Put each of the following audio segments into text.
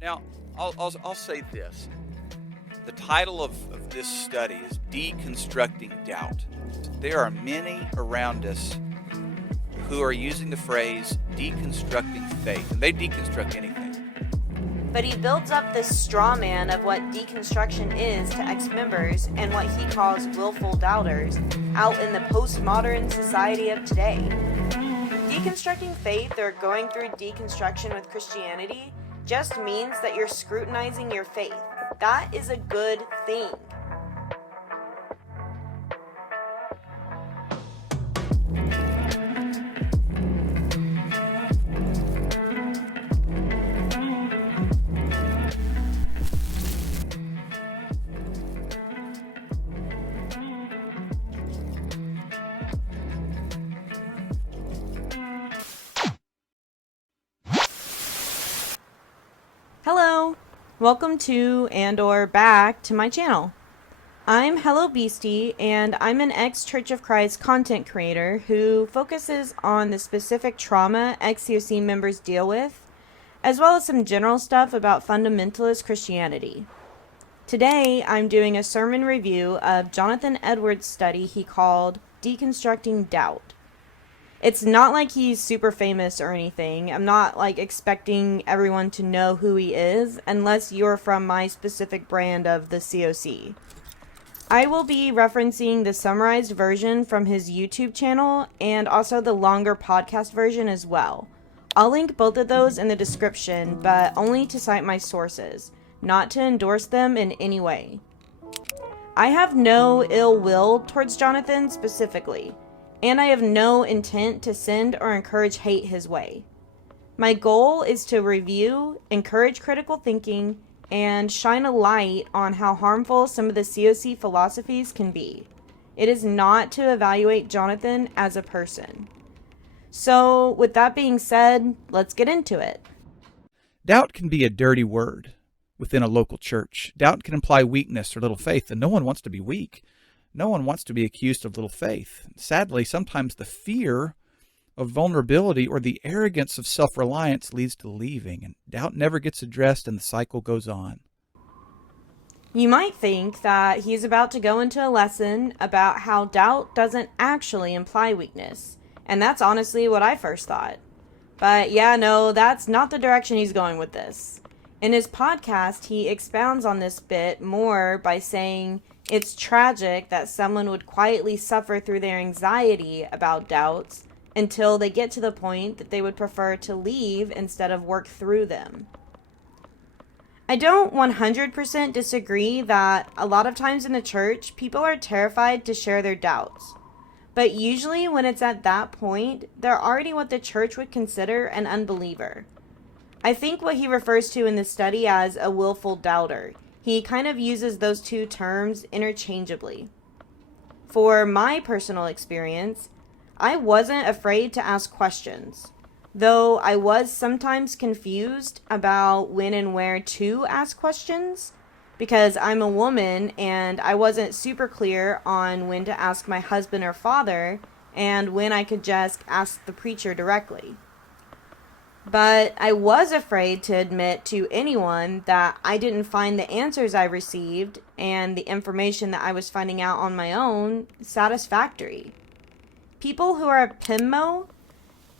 Now, I'll say this. The title of this study is Deconstructing Doubt. There are many around us who are using the phrase deconstructing faith, and they deconstruct anything. But he builds up this straw man of what deconstruction is to ex-members and what he calls willful doubters out in the postmodern society of today. Deconstructing faith, or going through deconstruction with Christianity, just means that you're scrutinizing your faith. That is a good thing. Hello, welcome to and/or back to my channel. I'm Hello Beastie, and I'm an ex-Church of Christ content creator who focuses on the specific trauma ex-COC members deal with, as well as some general stuff about fundamentalist Christianity. Today, I'm doing a sermon review of Jonathan Edwards' study he called Deconstructing Doubt. It's not like he's super famous or anything. I'm not expecting everyone to know who he is unless you're from my specific brand of the COC. I will be referencing the summarized version from his YouTube channel and also the longer podcast version as well. I'll link both of those in the description, but only to cite my sources, not to endorse them in any way. I have no ill will towards Jonathan specifically, and I have no intent to send or encourage hate his way. My goal is to review, encourage critical thinking, and shine a light on how harmful some of the COC philosophies can be. It is not to evaluate Jonathan as a person. So, with that being said, let's get into it. Doubt can be a dirty word within a local church. Doubt can imply weakness or little faith, and no one wants to be weak. No one wants to be accused of little faith. Sadly, sometimes the fear of vulnerability or the arrogance of self-reliance leads to leaving, and doubt never gets addressed and the cycle goes on. You might think that he's about to go into a lesson about how doubt doesn't actually imply weakness, and that's honestly what I first thought. But yeah, no, that's not the direction he's going with this. In his podcast, he expounds on this bit more by saying it's tragic that someone would quietly suffer through their anxiety about doubts until they get to the point that they would prefer to leave instead of work through them. I don't 100% disagree that a lot of times in the church, people are terrified to share their doubts. But usually when it's at that point, they're already what the church would consider an unbeliever. I think what he refers to in this study as a willful doubter. He kind of uses those two terms interchangeably. For my personal experience, I wasn't afraid to ask questions, though I was sometimes confused about when and where to ask questions, because I'm a woman and I wasn't super clear on when to ask my husband or father and when I could just ask the preacher directly. But I was afraid to admit to anyone that I didn't find the answers I received and the information that I was finding out on my own satisfactory. People who are PIMMO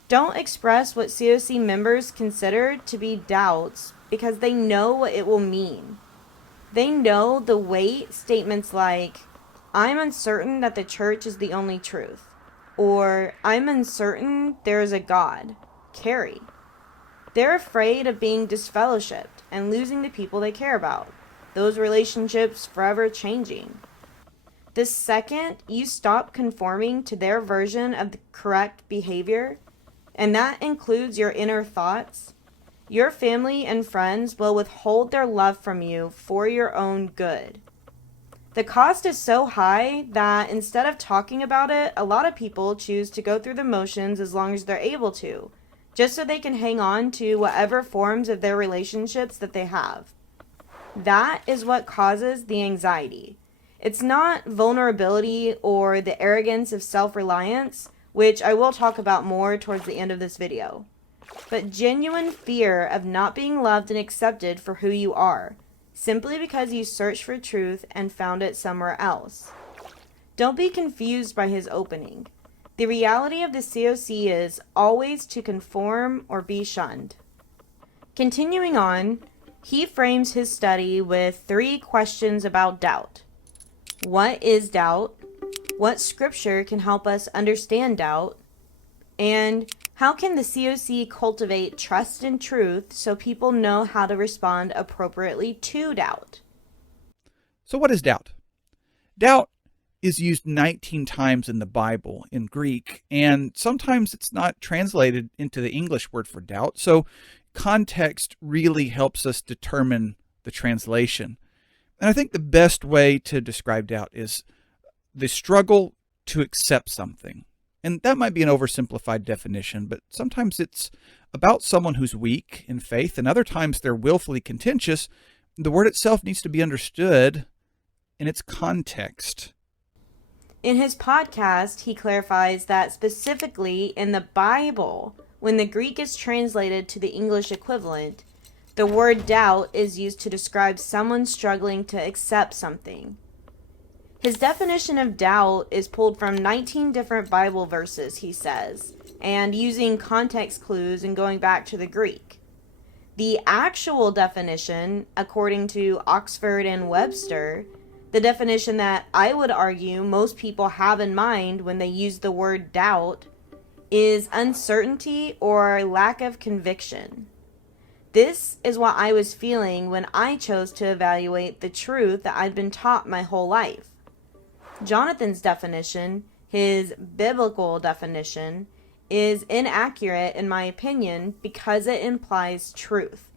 don't express what COC members consider to be doubts because they know what it will mean. They know the weight statements like, I'm uncertain that the church is the only truth, or I'm uncertain there is a God, carry. They're afraid of being disfellowshipped and losing the people they care about, those relationships forever changing. The second you stop conforming to their version of the correct behavior, and that includes your inner thoughts, your family and friends will withhold their love from you for your own good. The cost is so high that instead of talking about it, a lot of people choose to go through the motions as long as they're able to, just so they can hang on to whatever forms of their relationships that they have. That is what causes the anxiety. It's not vulnerability or the arrogance of self-reliance, which I will talk about more towards the end of this video. but genuine fear of not being loved and accepted for who you are, simply because you searched for truth and found it somewhere else. Don't be confused by his opening. The reality of the COC is always to conform or be shunned. Continuing on, he frames his study with 3 questions about doubt. What is doubt? What scripture can help us understand doubt? And how can the COC cultivate trust and truth so people know how to respond appropriately to doubt? So what is doubt? Doubt is used 19 times in the Bible in Greek, and sometimes it's not translated into the English word for doubt. So context really helps us determine the translation. And I think the best way to describe doubt is the struggle to accept something. And that might be an oversimplified definition, but sometimes it's about someone who's weak in faith, and other times they're willfully contentious. The word itself needs to be understood in its context. In his podcast, he clarifies that specifically in the Bible, when the Greek is translated to the English equivalent, the word doubt is used to describe someone struggling to accept something. His definition of doubt is pulled from 19 different Bible verses, he says, and using context clues and going back to the Greek. The actual definition, according to Oxford and Webster, the definition that I would argue most people have in mind when they use the word doubt, is uncertainty or lack of conviction. This is what I was feeling when I chose to evaluate the truth that I'd been taught my whole life. Jonathan's definition, his biblical definition, is inaccurate in my opinion because it implies truth,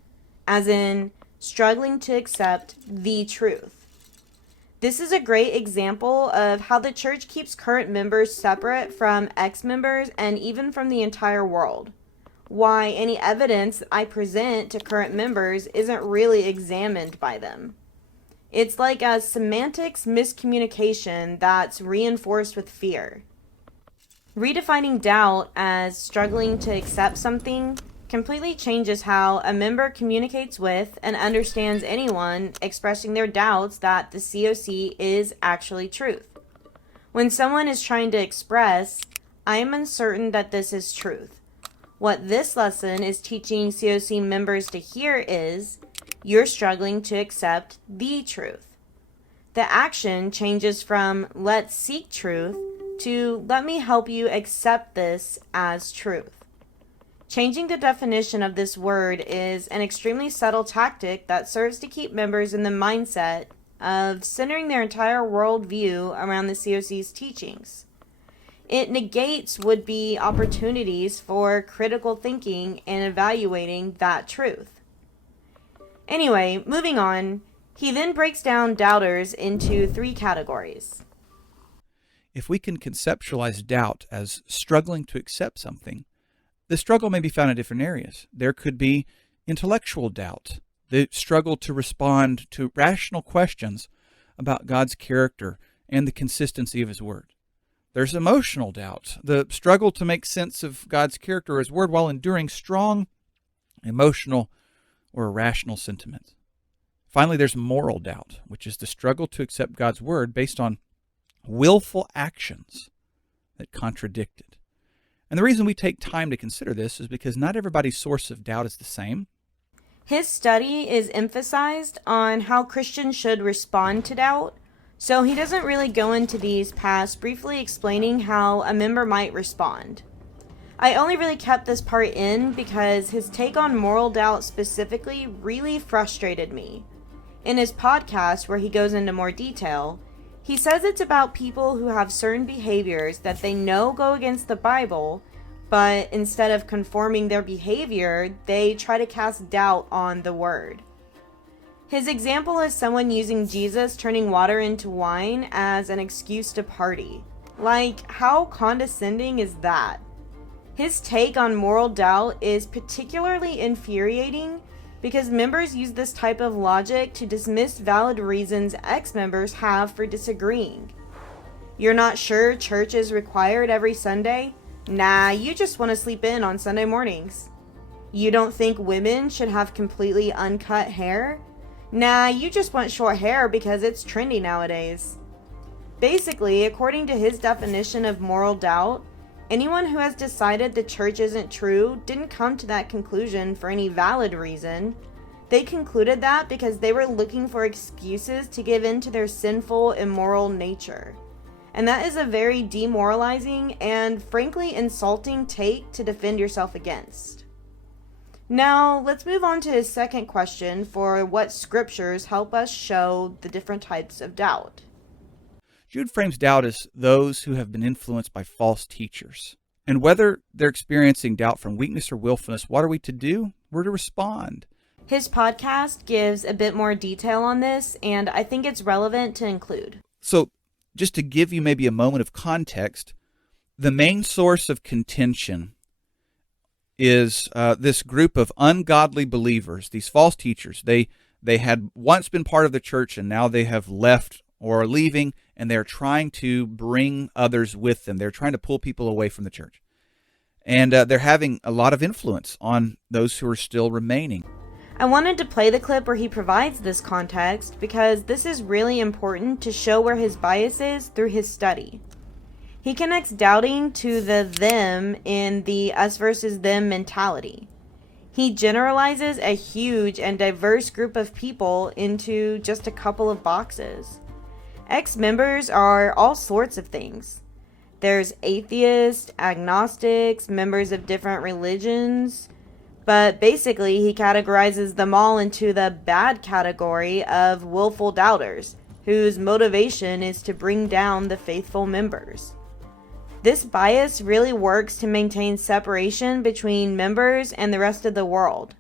as in struggling to accept the truth. This is a great example of how the church keeps current members separate from ex-members and even from the entire world. Why any evidence that I present to current members isn't really examined by them. It's like a semantics miscommunication that's reinforced with fear. Redefining doubt as struggling to accept something completely changes how a member communicates with and understands anyone expressing their doubts that the COC is actually truth. When someone is trying to express, I am uncertain that this is truth. What this lesson is teaching COC members to hear is, you're struggling to accept the truth. The action changes from let's seek truth to let me help you accept this as truth. Changing the definition of this word is an extremely subtle tactic that serves to keep members in the mindset of centering their entire worldview around the COC's teachings. It negates would-be opportunities for critical thinking and evaluating that truth. Anyway, moving on, he then breaks down doubters into 3 categories. If we can conceptualize doubt as struggling to accept something, the struggle may be found in different areas. There could be intellectual doubt, the struggle to respond to rational questions about God's character and the consistency of His Word. There's emotional doubt, the struggle to make sense of God's character or His Word while enduring strong emotional or irrational sentiments. Finally, there's moral doubt, which is the struggle to accept God's Word based on willful actions that contradict it. And the reason we take time to consider this is because not everybody's source of doubt is the same. His study is emphasized on how Christians should respond to doubt, so he doesn't really go into these past briefly explaining how a member might respond. I only really kept this part in because his take on moral doubt specifically really frustrated me. In his podcast, where he goes into more detail, he says it's about people who have certain behaviors that they know go against the Bible, but instead of conforming their behavior, they try to cast doubt on the Word. His example is someone using Jesus turning water into wine as an excuse to party. Like, how condescending is that? His take on moral doubt is particularly infuriating because members use this type of logic to dismiss valid reasons ex-members have for disagreeing. You're not sure church is required every Sunday? Nah, you just want to sleep in on Sunday mornings. You don't think women should have completely uncut hair? Nah, you just want short hair because it's trendy nowadays. Basically, according to his definition of moral doubt, anyone who has decided the church isn't true didn't come to that conclusion for any valid reason. They concluded that because they were looking for excuses to give in to their sinful, immoral nature. And that is a very demoralizing and frankly insulting take to defend yourself against. Now, let's move on to his second question for what scriptures help us show the different types of doubt. Jude frames doubt as those who have been influenced by false teachers. And whether they're experiencing doubt from weakness or willfulness, what are we to do? We're to respond. His podcast gives a bit more detail on this, and I think it's relevant to include. So, just to give you maybe a moment of context, the main source of contention is this group of ungodly believers, these false teachers. They had once been part of the church, and now they have left or are leaving, and they're trying to bring others with them. They're trying to pull people away from the church. And they're having a lot of influence on those who are still remaining. I wanted to play the clip where he provides this context because this is really important to show where his bias is through his study. He connects doubting to the them in the us versus them mentality. He generalizes a huge and diverse group of people into just a couple of boxes. Ex-members are all sorts of things. There's atheists, agnostics, members of different religions, but basically he categorizes them all into the bad category of willful doubters, whose motivation is to bring down the faithful members. This bias really works to maintain separation between members and the rest of the world.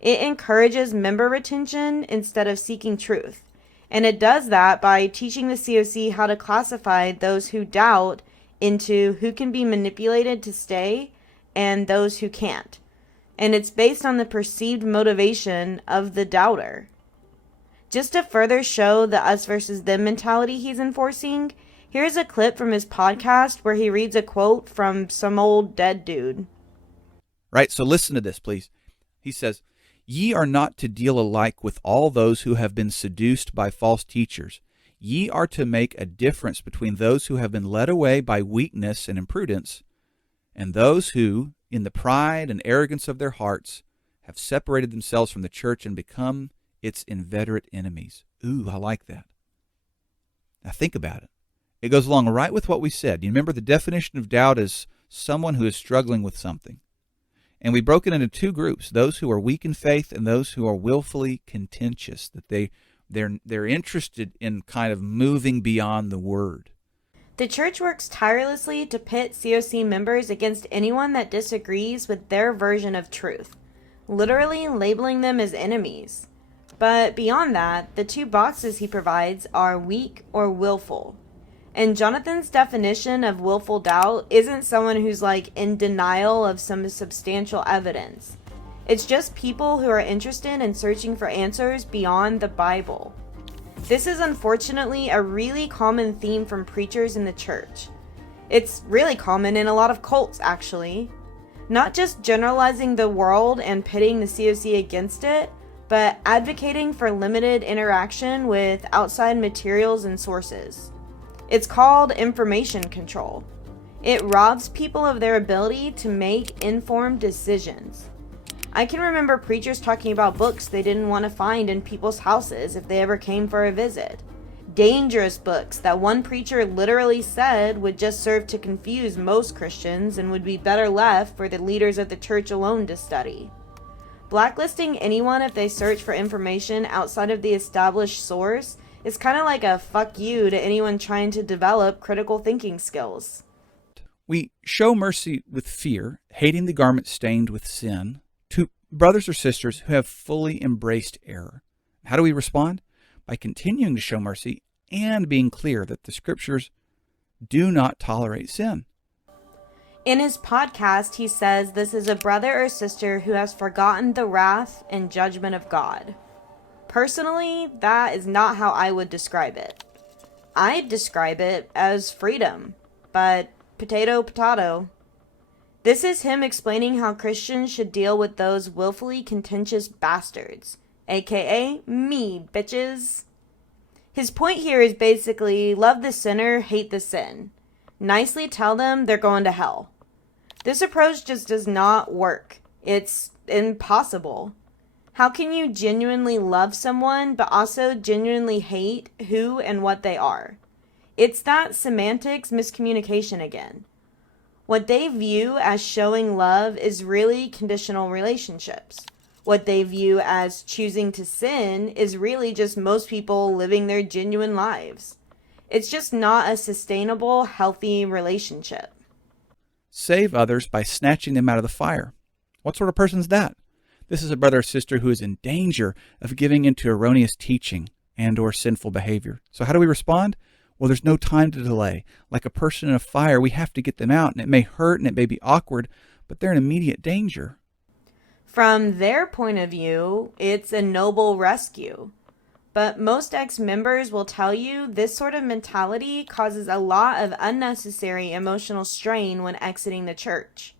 It encourages member retention instead of seeking truth, and it does that by teaching the COC how to classify those who doubt into who can be manipulated to stay and those who can't. And it's based on the perceived motivation of the doubter. Just to further show the us versus them mentality he's enforcing, here's a clip from his podcast where he reads a quote from some old dead dude. Right, so listen to this, please. He says, "Ye are not to deal alike with all those who have been seduced by false teachers. Ye are to make a difference between those who have been led away by weakness and imprudence, and those who, in the pride and arrogance of their hearts, have separated themselves from the church and become its inveterate enemies." Ooh, I like that. Now think about it. It goes along right with what we said. You remember the definition of doubt is someone who is struggling with something. And we broke it into two groups, those who are weak in faith and those who are willfully contentious, that they're interested in kind of moving beyond the word. The church works tirelessly to pit COC members against anyone that disagrees with their version of truth, literally labeling them as enemies. But beyond that, the two boxes he provides are weak or willful. And Jonathan's definition of willful doubt isn't someone who's like in denial of some substantial evidence. It's just people who are interested in searching for answers beyond the Bible. This is unfortunately a really common theme from preachers in the church. It's really common in a lot of cults, actually. Not just generalizing the world and pitting the COC against it, but advocating for limited interaction with outside materials and sources. It's called information control. It robs people of their ability to make informed decisions. I can remember preachers talking about books they didn't want to find in people's houses if they ever came for a visit. Dangerous books that one preacher literally said would just serve to confuse most Christians and would be better left for the leaders of the church alone to study. Blacklisting anyone if they search for information outside of the established source is kind of like a fuck you to anyone trying to develop critical thinking skills. We show mercy with fear, hating the garment stained with sin, to brothers or sisters who have fully embraced error. How do we respond? By continuing to show mercy and being clear that the scriptures do not tolerate sin. In his podcast, he says this is a brother or sister who has forgotten the wrath and judgment of God. Personally, that is not how I would describe it. I'd describe it as freedom, but potato, potato. This is him explaining how Christians should deal with those willfully contentious bastards, aka me, bitches. His point here is basically love the sinner, hate the sin. Nicely tell them they're going to hell. This approach just does not work. It's impossible. How can you genuinely love someone but also genuinely hate who and what they are? It's that semantics miscommunication again. What they view as showing love is really conditional relationships. What they view as choosing to sin is really just most people living their genuine lives. It's just not a sustainable, healthy relationship. Save others by snatching them out of the fire. What sort of person is that? This is a brother or sister who is in danger of giving into erroneous teaching and or sinful behavior. So how do we respond? Well, there's no time to delay. Like a person in a fire, we have to get them out, and it may hurt and it may be awkward, but they're in immediate danger. From their point of view, it's a noble rescue. But most ex-members will tell you this sort of mentality causes a lot of unnecessary emotional strain when exiting the church.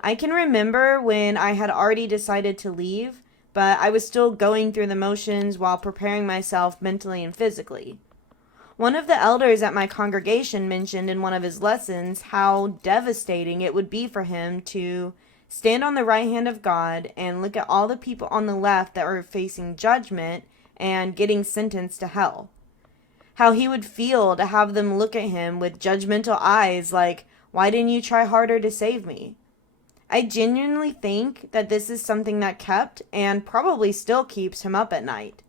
I can remember when I had already decided to leave, but I was still going through the motions while preparing myself mentally and physically. One of the elders at my congregation mentioned in one of his lessons how devastating it would be for him to stand on the right hand of God and look at all the people on the left that were facing judgment and getting sentenced to hell. How he would feel to have them look at him with judgmental eyes like, "Why didn't you try harder to save me?" I genuinely think that this is something that kept and probably still keeps him up at night.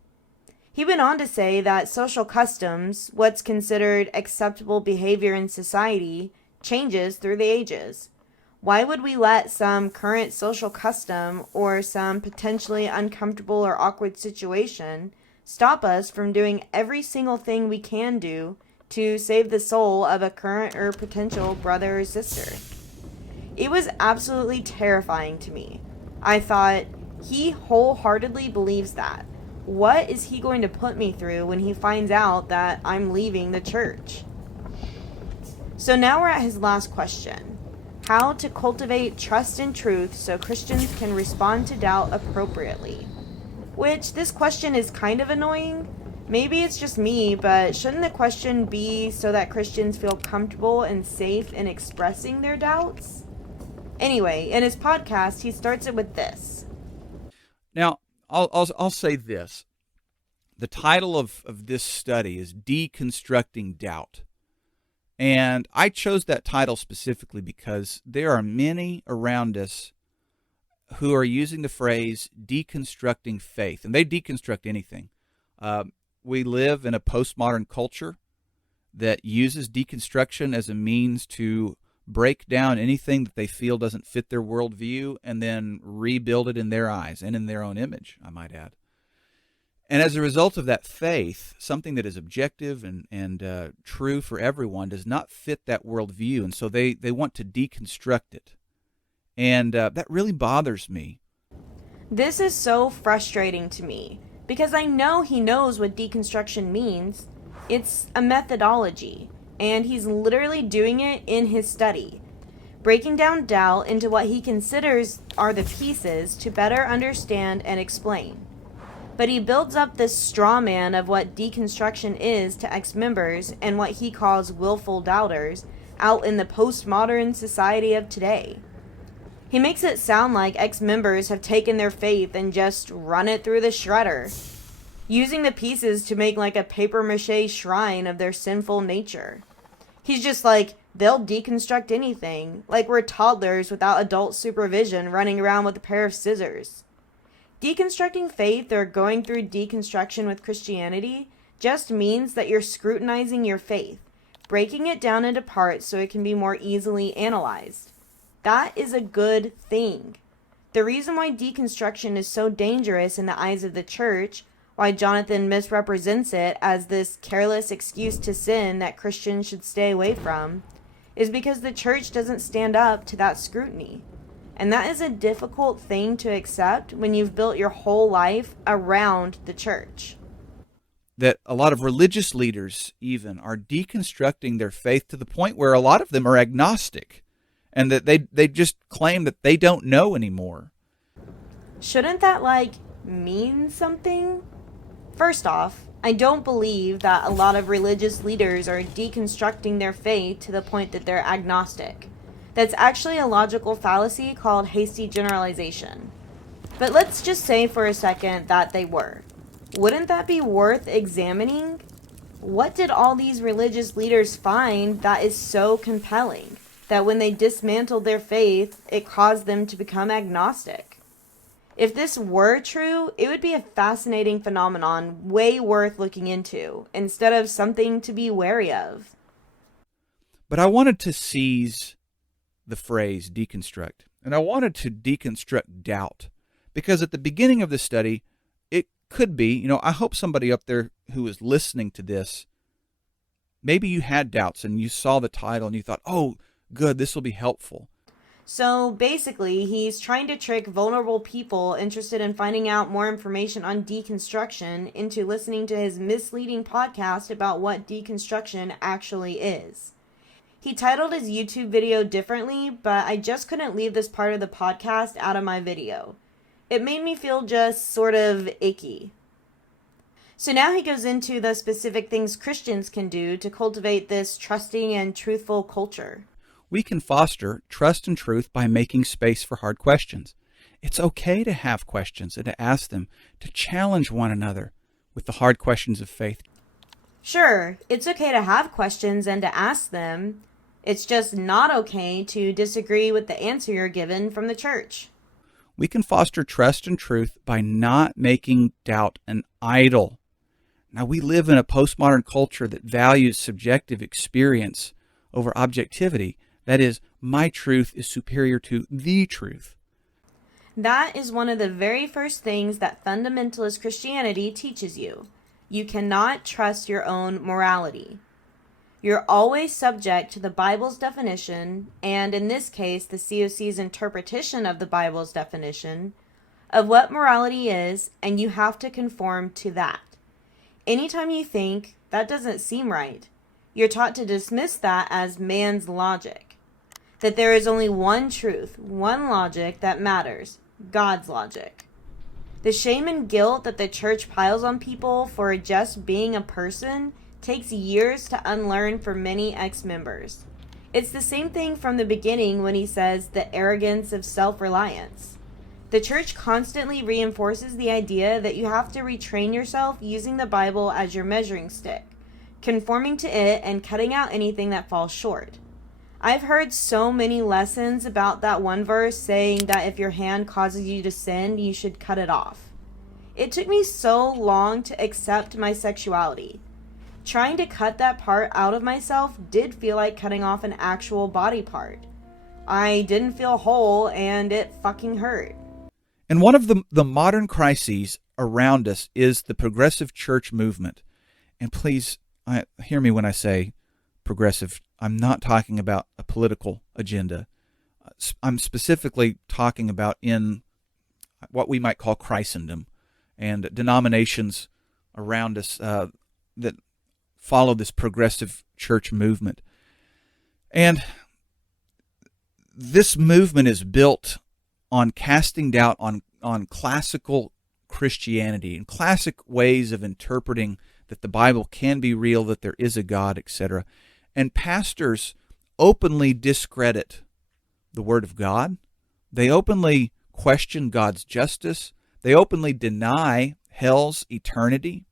He went on to say that social customs, what's considered acceptable behavior in society, changes through the ages. Why would we let some current social custom or some potentially uncomfortable or awkward situation stop us from doing every single thing we can do to save the soul of a current or potential brother or sister? It was absolutely terrifying to me. I thought, he wholeheartedly believes that. What is he going to put me through when he finds out that I'm leaving the church? So now we're at his last question. How to cultivate trust and truth so Christians can respond to doubt appropriately. Which, this question is kind of annoying. Maybe it's just me, but shouldn't the question be so that Christians feel comfortable and safe in expressing their doubts? Anyway, in his podcast, he starts it with this. Now, I'll say this. The title of this study is Deconstructing Doubt. And I chose that title specifically because there are many around us who are using the phrase deconstructing faith, and they deconstruct anything. We live in a postmodern culture that uses deconstruction as a means to break down anything that they feel doesn't fit their worldview and then rebuild it in their eyes and in their own image, I might add. And as a result of that faith, something that is objective and true for everyone does not fit that worldview, and so they want to deconstruct it. And that really bothers me. This is so frustrating to me because I know he knows what deconstruction means. It's a methodology, and he's literally doing it in his study, breaking down doubt into what he considers are the pieces to better understand and explain. But he builds up this straw man of what deconstruction is to ex-members and what he calls willful doubters out in the postmodern society of today. He makes it sound like ex-members have taken their faith and just run it through the shredder, using the pieces to make like a papier-mâché shrine of their sinful nature. He's just like, they'll deconstruct anything, like we're toddlers without adult supervision running around with a pair of scissors. Deconstructing faith or going through deconstruction with Christianity just means that you're scrutinizing your faith, breaking it down into parts so it can be more easily analyzed. That is a good thing. The reason why deconstruction is so dangerous in the eyes of the church, why Jonathan misrepresents it as this careless excuse to sin that Christians should stay away from, is because the church doesn't stand up to that scrutiny. And that is a difficult thing to accept when you've built your whole life around the church. That a lot of religious leaders even are deconstructing their faith to the point where a lot of them are agnostic. and that they just claim that they don't know anymore. Shouldn't that, mean something? First off, I don't believe that a lot of religious leaders are deconstructing their faith to the point that they're agnostic. That's actually a logical fallacy called hasty generalization. But let's just say for a second that they were. Wouldn't that be worth examining? What did all these religious leaders find that is so compelling that when they dismantled their faith, it caused them to become agnostic? If this were true, it would be a fascinating phenomenon way worth looking into, instead of something to be wary of. But I wanted to seize the phrase deconstruct, and I wanted to deconstruct doubt, because at the beginning of the study, it could be, I hope somebody up there who is listening to this, maybe you had doubts and you saw the title and you thought, oh, good, this will be helpful. So basically, he's trying to trick vulnerable people interested in finding out more information on deconstruction into listening to his misleading podcast about what deconstruction actually is. He titled his YouTube video differently, but I just couldn't leave this part of the podcast out of my video. It made me feel just sort of icky. So now he goes into the specific things Christians can do to cultivate this trusting and truthful culture. We can foster trust and truth by making space for hard questions. It's okay to have questions and to ask them, to challenge one another with the hard questions of faith. Sure, it's okay to have questions and to ask them. It's just not okay to disagree with the answer you're given from the church. We can foster trust and truth by not making doubt an idol. Now, we live in a postmodern culture that values subjective experience over objectivity. That is, my truth is superior to the truth. That is one of the very first things that fundamentalist Christianity teaches you. You cannot trust your own morality. You're always subject to the Bible's definition, and in this case, the COC's interpretation of the Bible's definition, of what morality is, and you have to conform to that. Anytime you think, that doesn't seem right, you're taught to dismiss that as man's logic. That there is only one truth, one logic that matters, God's logic. The shame and guilt that the church piles on people for just being a person takes years to unlearn for many ex-members. It's the same thing from the beginning when he says the arrogance of self-reliance. The church constantly reinforces the idea that you have to retrain yourself using the Bible as your measuring stick, conforming to it and cutting out anything that falls short. I've heard so many lessons about that one verse saying that if your hand causes you to sin, you should cut it off. It took me so long to accept my sexuality. Trying to cut that part out of myself did feel like cutting off an actual body part. I didn't feel whole, and it fucking hurt. And one of the modern crises around us is the progressive church movement. And please, hear me when I say progressive. I'm not talking about a political agenda. I'm specifically talking about in what we might call Christendom and denominations around us that follow this progressive church movement. And this movement is built on casting doubt on classical Christianity and classic ways of interpreting that the Bible can be real, that there is a God, etc. And pastors openly discredit the Word of God. They openly question God's justice. They openly deny hell's eternity.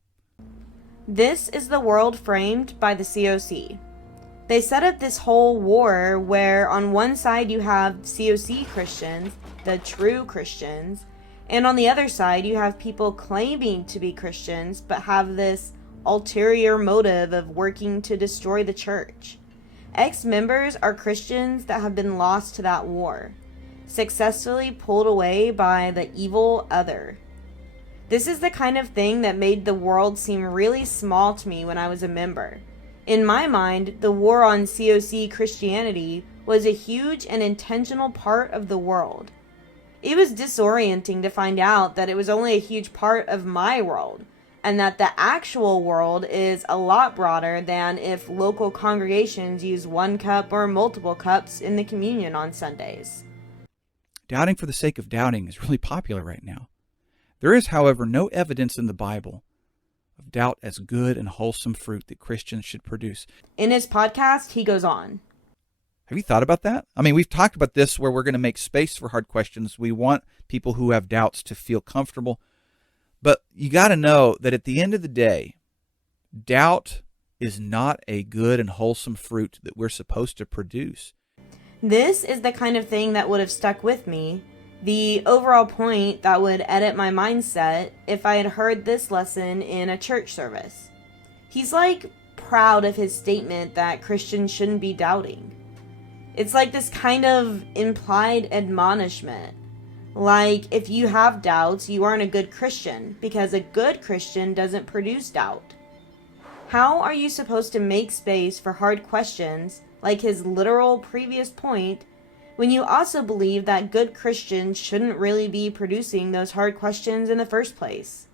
This is the world framed by the COC. They set up this whole war where on one side you have COC Christians, the true Christians, and on the other side you have people claiming to be Christians but have this ulterior motive of working to destroy the church. Ex-members are Christians that have been lost to that war, successfully pulled away by the evil other. This is the kind of thing that made the world seem really small to me when I was a member. In my mind, the war on COC Christianity was a huge and intentional part of the world. It was disorienting to find out that it was only a huge part of my world, and that the actual world is a lot broader than if local congregations use 1 cup or multiple cups in the communion on Sundays. Doubting for the sake of doubting is really popular right now. There is, however, no evidence in the Bible of doubt as good and wholesome fruit that Christians should produce. In his podcast, he goes on. Have you thought about that? I mean, we've talked about this where we're going to make space for hard questions. We want people who have doubts to feel comfortable. But you got to know that at the end of the day, doubt is not a good and wholesome fruit that we're supposed to produce. This is the kind of thing that would have stuck with me, the overall point that would edit my mindset if I had heard this lesson in a church service. He's like proud of his statement that Christians shouldn't be doubting. It's like this kind of implied admonishment. Like, if you have doubts, you aren't a good Christian, because a good Christian doesn't produce doubt. How are you supposed to make space for hard questions, like his literal previous point, when you also believe that good Christians shouldn't really be producing those hard questions in the first place?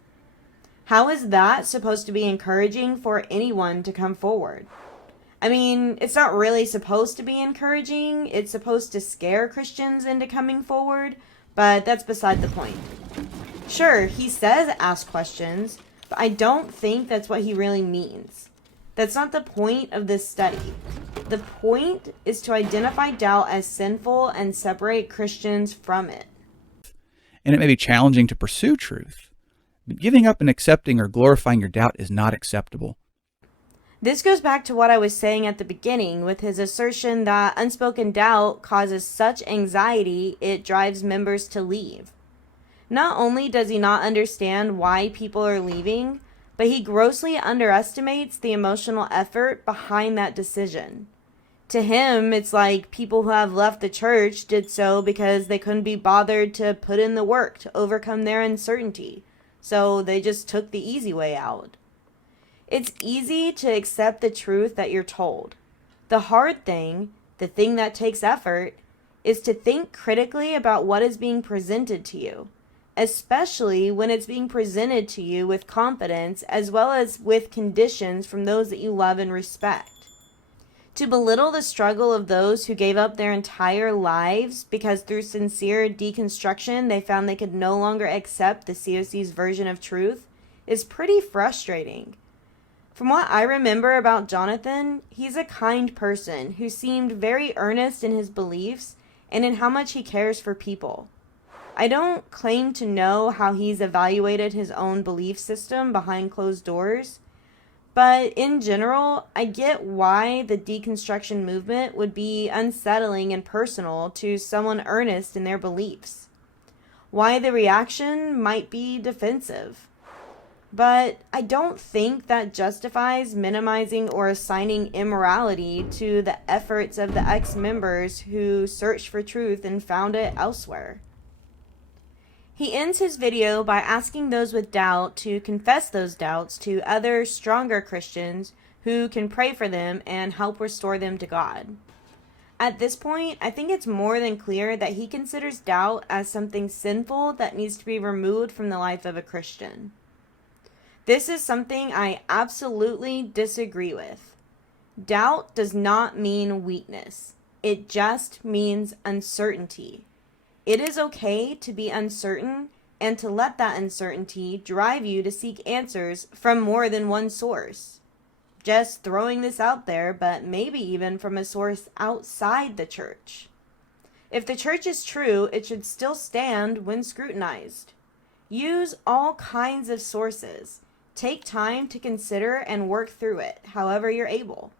How is that supposed to be encouraging for anyone to come forward? I mean, it's not really supposed to be encouraging. It's supposed to scare Christians into coming forward, but that's beside the point. Sure, he says ask questions, but I don't think that's what he really means. That's not the point of this study. The point is to identify doubt as sinful and separate Christians from it. And it may be challenging to pursue truth, but giving up and accepting or glorifying your doubt is not acceptable. This goes back to what I was saying at the beginning with his assertion that unspoken doubt causes such anxiety it drives members to leave. Not only does he not understand why people are leaving, but he grossly underestimates the emotional effort behind that decision. To him, it's like people who have left the church did so because they couldn't be bothered to put in the work to overcome their uncertainty, so they just took the easy way out. It's easy to accept the truth that you're told. The hard thing, the thing that takes effort, is to think critically about what is being presented to you, especially when it's being presented to you with confidence as well as with conditions from those that you love and respect. To belittle the struggle of those who gave up their entire lives because through sincere deconstruction they found they could no longer accept the COC's version of truth is pretty frustrating. From what I remember about Jonathan, he's a kind person who seemed very earnest in his beliefs and in how much he cares for people. I don't claim to know how he's evaluated his own belief system behind closed doors, but in general, I get why the deconstruction movement would be unsettling and personal to someone earnest in their beliefs. Why the reaction might be defensive. But I don't think that justifies minimizing or assigning immorality to the efforts of the ex-members who searched for truth and found it elsewhere. He ends his video by asking those with doubt to confess those doubts to other stronger Christians who can pray for them and help restore them to God. At this point, I think it's more than clear that he considers doubt as something sinful that needs to be removed from the life of a Christian. This is something I absolutely disagree with. Doubt does not mean weakness. It just means uncertainty. It is okay to be uncertain and to let that uncertainty drive you to seek answers from more than one source. Just throwing this out there, but maybe even from a source outside the church. If the church is true, it should still stand when scrutinized. Use all kinds of sources. Take time to consider and work through it, however you're able.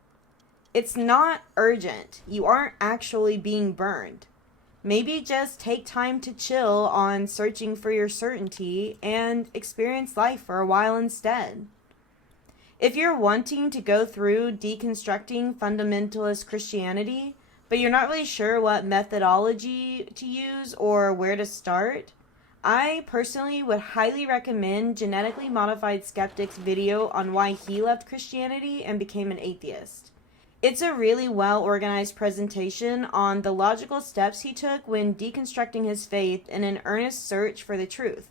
It's not urgent. You aren't actually being burned. Maybe just take time to chill on searching for your certainty and experience life for a while instead. If you're wanting to go through deconstructing fundamentalist Christianity, but you're not really sure what methodology to use or where to start, I personally would highly recommend Genetically Modified Skeptic's video on why he left Christianity and became an atheist. It's a really well-organized presentation on the logical steps he took when deconstructing his faith in an earnest search for the truth.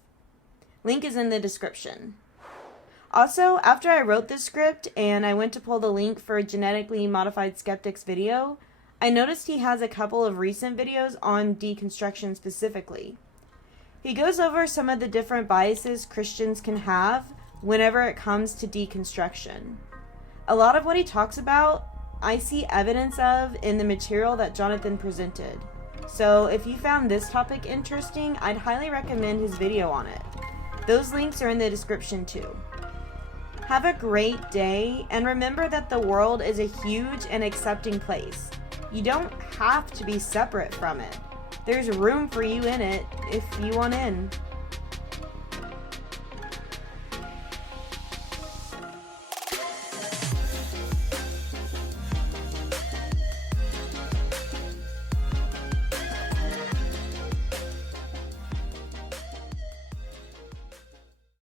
Link is in the description. Also, after I wrote this script and I went to pull the link for Genetically Modified Skeptic's video, I noticed he has a couple of recent videos on deconstruction specifically. He goes over some of the different biases Christians can have whenever it comes to deconstruction. A lot of what he talks about, I see evidence of in the material that Jonathan presented. So if you found this topic interesting, I'd highly recommend his video on it. Those links are in the description too. Have a great day, and remember that the world is a huge and accepting place. You don't have to be separate from it. There's room for you in it if you want in.